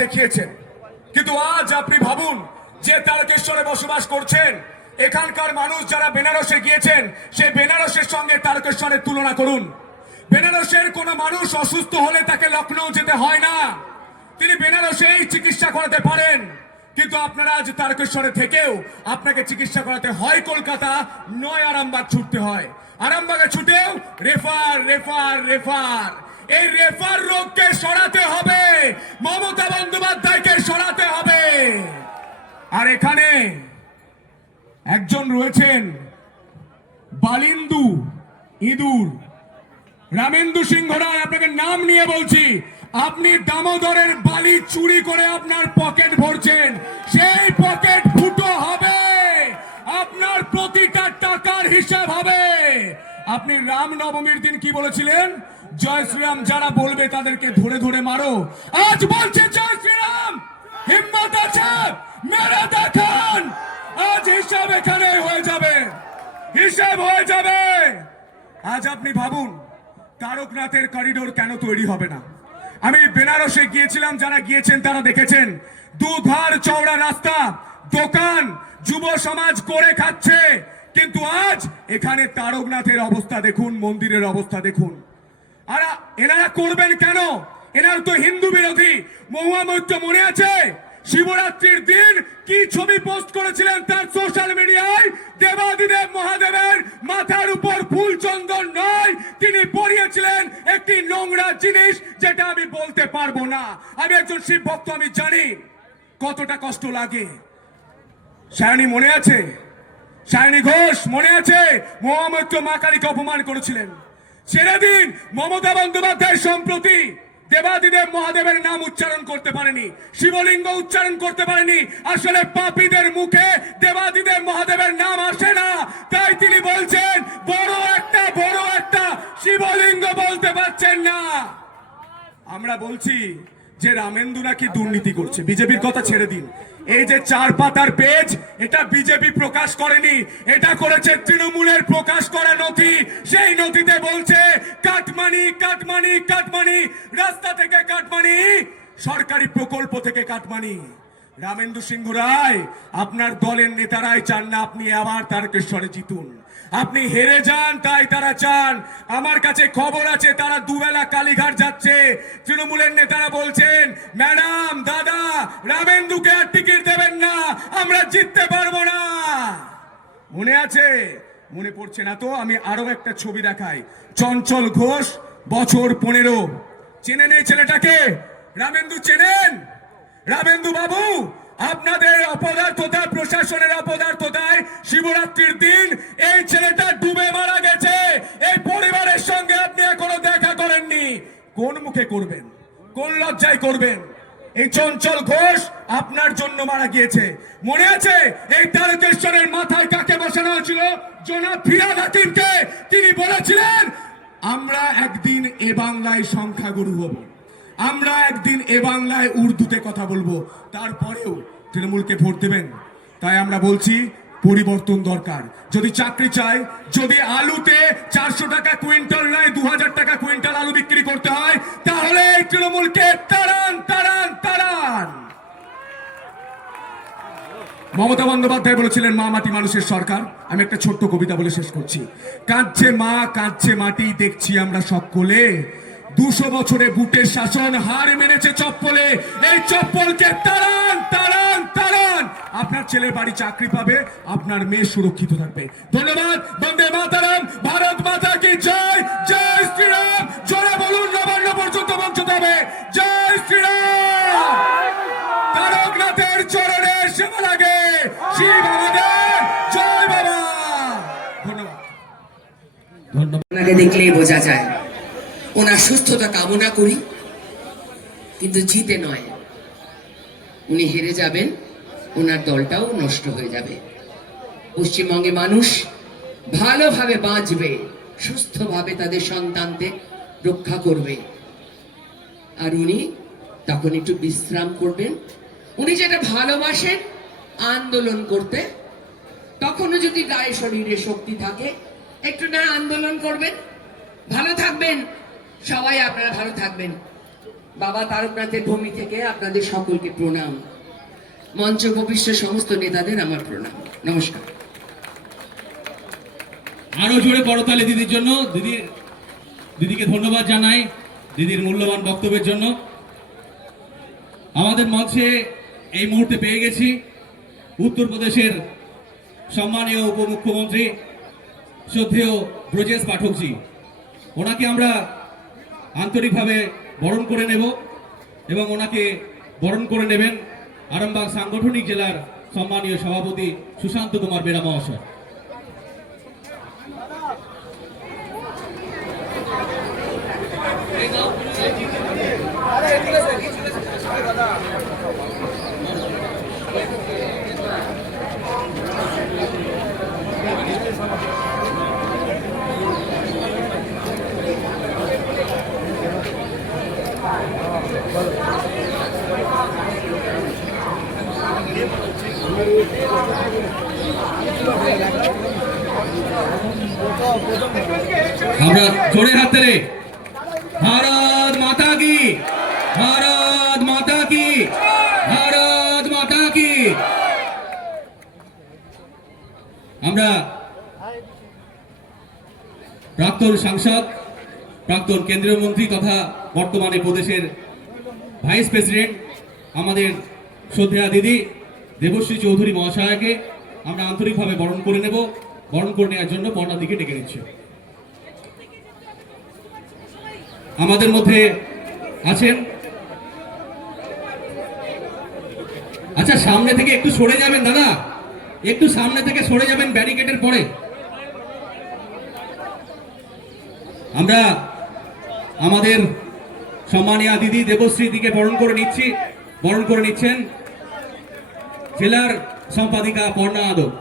দেখিয়েছেন, কিন্তু আজ আপনি ভাবুন যে তারকেশ্বরে বসবাস করছেন, এখানকার মানুষ যারা বেনারসে গিয়েছেন সেই বেনারসের সঙ্গে তারকেশ্বরের তুলনা করুন। বেনারসের কোনো মানুষ অসুস্থ হলে তাকে লখনৌ যেতে হয় না, তিনি বেনারসেই চিকিৎসা করাতে পারেন। কিন্তু আপনারা আজ তারকেশ্বরে থেকেও আপনাকে চিকিৎসা করাতে হয় কলকাতা, নয় আরামবাগ ছুটতে হয়। আরামবাগে ছুটেও রেফার রেফার রেফার। এই রেফার রোগকে সরাতে হবে, মমতা বন্দ্যোপাধ্যায়কে সরাতে হবে। আর এখানে একজন রয়েছেন বালিন্দু ইঁদুর, রামেন্দু সিংহ রায়। আপনাকে নাম নিয়ে বলছি, আপনি দামোদরের বালি চুরি করে আপনার পকেট ভরছেন, সেই পকেট ফুটো হবে, আপনার প্রতিটা টাকার হিসাব হবে। আপনি রামনবমীর দিন কি বলেছিলেন? জয় শ্রীরাম যারা বলবে তাদেরকে ধরে ধরে মারো। আজ বলছে জয় শ্রীরাম, হিম্মত আছে মেরে দেখান। আজ হিসাব এখানে হয়ে যাবে, হিসাব হয়ে যাবে। আজ আপনি ভাবুন তারকনাথের করিডোর কেন তৈরি হবে না। আমি বেনারসে গিয়েছিলাম, যারা গিয়েছেন তারা দেখেছেন দুধার চওড়া রাস্তা, দোকান, যুব সমাজ করে খাচ্ছে। কিন্তু আজ এখানে তারকনাথের অবস্থা দেখুন, মন্দিরের অবস্থা দেখুন। আর এনারা করবেন কেন? এনারা তো হিন্দু বিরোধী। মহুয়া মৈত্র মনে আছে শিবরাত্রির দিন কি ছবি পোস্ট করেছিলেন তার সোশ্যাল মিডিয়ায়? দেবাদিদেব মহাদেবের মাথার উপর ফুল চন্দন নয়, তিনি পরিয়েছিলেন একটি নোংরা জিনিস, যেটা আমি বলতে পারবো না। আমি একজন শিব ভক্ত, আমি জানি কতটা কষ্ট লাগে। সায়নী মনে আছে? সায়নী ঘোষ মনে আছে? মহুয়া মৈত্র মা কালীকে অপমান করেছিলেন। ছেড়ে দিন, মমতা বন্দ্যোপাধ্যায় সম্প্রতি দেবাদিদেব মহাদেবের নাম উচ্চারণ করতে পারেনি, শিবলিঙ্গ উচ্চারণ করতে পারেনি। আসলে পাপীদের মুখে দেবাদিদেব মহাদেবের নাম আসে না, তাই তিনি বলছেন বড় একটা শিবলিঙ্গ বলতে পারছেন না। আমরা বলছি যে রামেন্দু নাকি দুর্নীতি করছে। বিজেপির কথা ছেড়ে দিন, এই যে 4 পাতার পেজ, এটা বিজেপি প্রকাশ করেনি, এটা করেছে তৃণমূলের প্রকাশ করা নথি। সেই নথিতে বলছে কাটমানি কাটমানি কাটমানি, রাস্তা থেকে কাটমানি, সরকারি প্রকল্প থেকে কাটমানি। রামেন্দু সিংহ রায়, আপনার দলের নেতারাই চান না আপনি আবার তারকেশ্বরে জিতুন। আপনি হেরে যান, তাই তারা চান। আমার কাছে খবর আছে তারা দুবেলা কালীঘাট যাচ্ছে। তৃণমূলের নেতারা বলছেন ম্যাডাম, দাদা, রামেন্দুকে আর টিকিট দেবেন না, আমরা জিততে পারবো না। মনে আছে? মনে পড়ছে না তো? আমি আরো একটা ছবি দেখাই। চঞ্চল ঘোষ, বছর 15। চেনেন এই ছেলেটাকে? রামেন্দু চেনেন? রামেন্দু বাবু, আপনাদের অপদার্থতা, প্রশাসনের অপদার্থতায় শিবরাত্রির দিন এই ছেলেটা ডুবে মারা গেছে। এই পরিবারের সঙ্গে আপনি এখনো দেখা করেননি। কোন মুখে করবেন? কোন লজ্জায় করবেন? এই চঞ্চল ঘোষ আপনার জন্য মারা গিয়েছে। মনে আছে এই তারকেশ্বরের মাথায় কাকে বসানো হয়েছিল? জনাব ফিরহাদ হাকিমকে। তিনি বলেছিলেন আমরা একদিন এ বাংলায় সংখ্যাগুরু হব, আমরা একদিন এ বাংলায় উর্দুতে কথা বলবো। তারপরেও তৃণমূলকে ভোট দেবেন। তাই আমরা বলছি পরিবর্তন দরকার। যদি চাকরি চাই, যদি আলুতে 400 টাকা কুইন্টাল নয় 2000 টাকা কুইন্টাল আলু বিক্রি করতে হয়, তাহলে এই তৃণমূলকে তাড়ান তাড়ান তাড়ান। মমতা বন্দ্যোপাধ্যায় বলেছিলেন মা মাটি মানুষের সরকার। আমি একটা ছোট্ট কবিতা বলে শেষ করছি। কাঁদছে মা, কাঁদছে মাটি, দেখছি আমরা সকলে। 200 বছরে বুটের শাসন হার মেনেছে চপ্পলে। এই চপ্পলকে তাড়ান তাড়ান তাড়ান। আপনার ছেলের বাড়ি চাকরি পাবে, আপনার মেয়ে সুরক্ষিত থাকবে। ধন্যবাদ। বন্দে মাতরম, ভারত মাতা কি জয়। জয় শ্রীরাম। জোরে বলুন, নবান্ন পর্যন্ত পৌঁছতে হবে। জয় শ্রীরাম। তারকনাথের চরণে সেবা লাগে। শিব আমাদের, জয় বাবা। ধন্যবাদ। ধন্যবাদ। দেখলেই বোঝা যায় ওনার সুস্থতা কামনা করি, কিন্তু জিতে নয়। উনি হেরে যাবেন, ওনার দলটাও নষ্ট হয়ে যাবে। পশ্চিমবঙ্গে মানুষ ভালোভাবে বাঁচবে, সুস্থভাবে তাদের সন্তানদের রক্ষা করবে। আর উনি তখন একটু বিশ্রাম করবেন। উনি যেটা ভালোবাসেন আন্দোলন করতে, তখনও যদি গায়ে শরীরে শক্তি থাকে একটু না আন্দোলন করবেন। ভালো থাকবেন সবাই, আপনারা ভালো থাকবেন। বাবা তারকনাথের ভূমি থেকে আপনাদের সকলকে প্রণাম। মঞ্চ উপবিষ্ট সমস্ত নেতাদের আমার প্রণাম, নমস্কার। আরো জোরে করতালি দিদির জন্য। দিদিকে ধন্যবাদ জানাই দিদির মূল্যবান বক্তব্যের জন্য। আমাদের মঞ্চে এই মুহূর্তে পেয়ে গেছি উত্তরপ্রদেশের সম্মানীয় উপমুখ্যমন্ত্রী শ্রদ্ধেয় ব্রজেশ পাঠকজি। ওনাকে আমরা আন্তরিকভাবে বরণ করে নেব এবং ওনাকে বরণ করে নেবেন আরামবাগ সাংগঠনিক জেলার সম্মানীয় সভাপতি সুশান্ত কুমার বেরা মহাশয়। আমরা জোরে হাত তালি। ভারত মাতা কি, ভারত মাতা কি, ভারত মাতা কি। আমরা প্রাক্তন সাংসদ, প্রাক্তন কেন্দ্রীয় মন্ত্রী তথা বর্তমানে প্রদেশের ভাইস প্রেসিডেন্ট আমাদের শ্রদ্ধেয়া দিদি দেবশ্রী চৌধুরী মহাশয়কে আমরা আন্তরিকভাবে বরণ করে নেব। বরণ করে নেওয়ার জন্য বর্ণা দিকে ডেকে নিচ্ছে। আমাদের মধ্যে আছেন, আচ্ছা সামনে থেকে একটু সরে যাবেন দাদা, একটু সামনে থেকে সরে যাবেন ব্যারিকেডের পরে। আমরা আমাদের সম্মানীয় দিদি দেবশ্রী দিকে বরণ করে নিচ্ছি। বরণ করে নিচ্ছেন জেলার সম্পাদিকা পর্ণা আদব।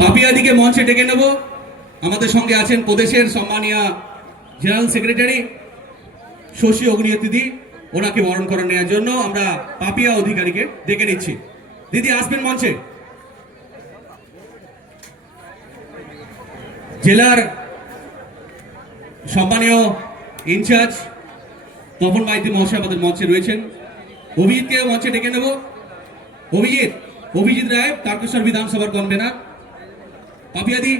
পাপিয়াদিকে মঞ্চে ডেকে নেব। আমাদের সঙ্গে আছেন প্রদেশের সম্মানীয় জেনারেল সেক্রেটারি শশী অগ্নিয়ত দিদি, ওনাকে বরণ করে নেওয়ার জন্য আমরা পাপিয়া অধিকারীকে ডেকে নিচ্ছি। দিদি আসবেন মঞ্চে। জেলার সম্মানীয় ইনচার্জ তপন মাইতি মহাশয় আমাদের মঞ্চে রয়েছেন। অভিজিৎকে মঞ্চে ডেকে নেব। অভিজিৎ রায় তারকেশ্বর বিধানসভার কনভেনার। পাপিয়াদি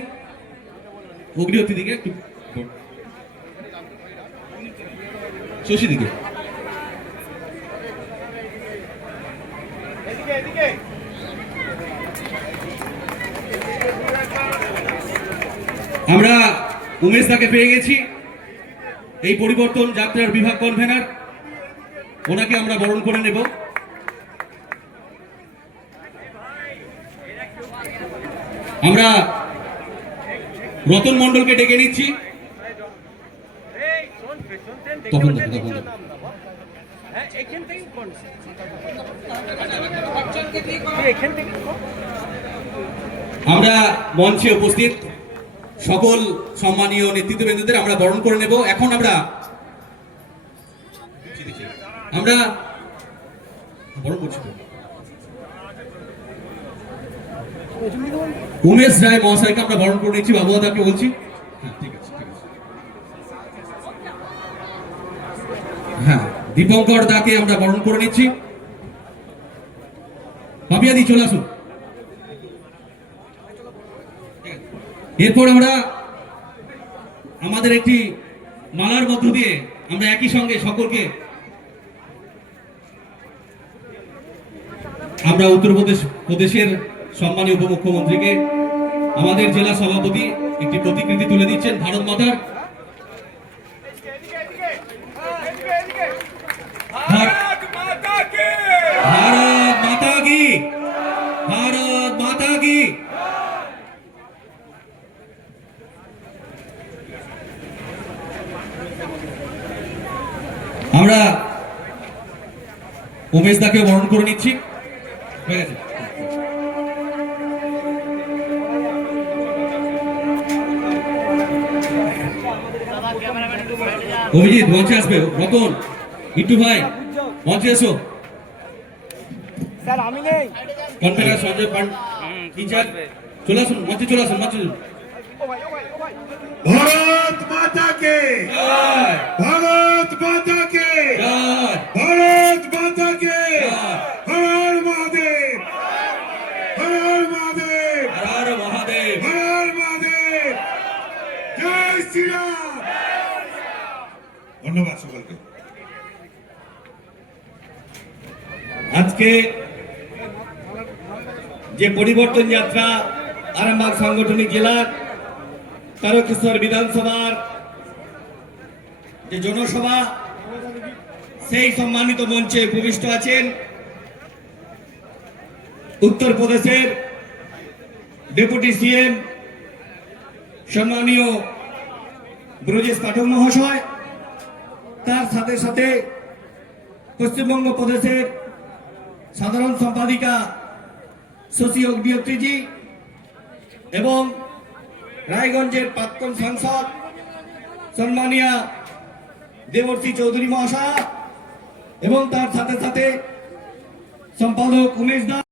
অগ্নিহতি দিকে একটু শশী দিকে। আমরা উমেশ দাকে পেয়ে গেছি, এই পরিবর্তন যাত্রার বিভাগ কনভেনার। ওনাকে আমরা বরণ করে নেব। আমরা রতন মন্ডলকে ডেকে নিচ্ছি। তখন আমরা মঞ্চে উপস্থিত সকল সম্মানীয় নেতৃত্ববৃন্দদের আমরা বরণ করে নেব। এখন আমরা বরণ করছি। উমেশ রায় মহাশয়কে আমরা বরণ করে নিচ্ছি। বাবুদাকে বলছি। হ্যাঁ, দীপঙ্কর দাকে আমরা বরণ করে নিচ্ছি। পাপিয়াদি চলে আসুন। এরপর আমরা আমাদের একটি মালার মধ্য দিয়ে আমরা একই সঙ্গে সকলকে আমরা প্রদেশের সম্মানীয় উপমুখ্যমন্ত্রীকে আমাদের জেলা সভাপতি একটি প্রতিকৃতি তুলে দিচ্ছেন ভারত মাতার। ভারত মাতা কি, ভারত মাতা কি। আমরা উমেশ দাকে বরণ করে নিচ্ছি। হয়ে গেছে। অভিজিৎ মঞ্চে আসবে। রতন, ইট্টু ভাই মঞ্চে এসো। স্যার আমি নেই। কনভেনার সঞ্জয় পান ইনচার্জ চলে আসুন মঞ্চে, চলে আসুন মঞ্চে। ভারত মাতা কে, জয় ভারত মাতা কে, জয় ভারত মাতা কে, জয়। হর হর মহাদেব, হর হর মহাদেব, হর হর মহাদেব। হর হর মহাদেব, জয় শ্রীরাম। ধন্যবাদ সকলকে। আজকে যে পরিবর্তন যাত্রা আরামবাগ সাংগঠনিক জেলার তারকেশ্বর বিধানসভার যে জনসভা, সেই সম্মানিত মঞ্চে উপবিষ্ট আছেন উত্তরপ্রদেশের ডেপুটি সিএম সম্মানীয় ব্রজেশ পাঠক মহাশয়, তার সাথে সাথে পশ্চিমবঙ্গ প্রদেশের সাধারণ সম্পাদিকা শশী অগ্নিহোত্রীজি এবং রায়গঞ্জের প্রাক্তন সাংসদ সম্মানীয় দেবর্ষী চৌধুরী মহাশয় এবং তার সাথে সাথে সম্পাদক উমেশ দা।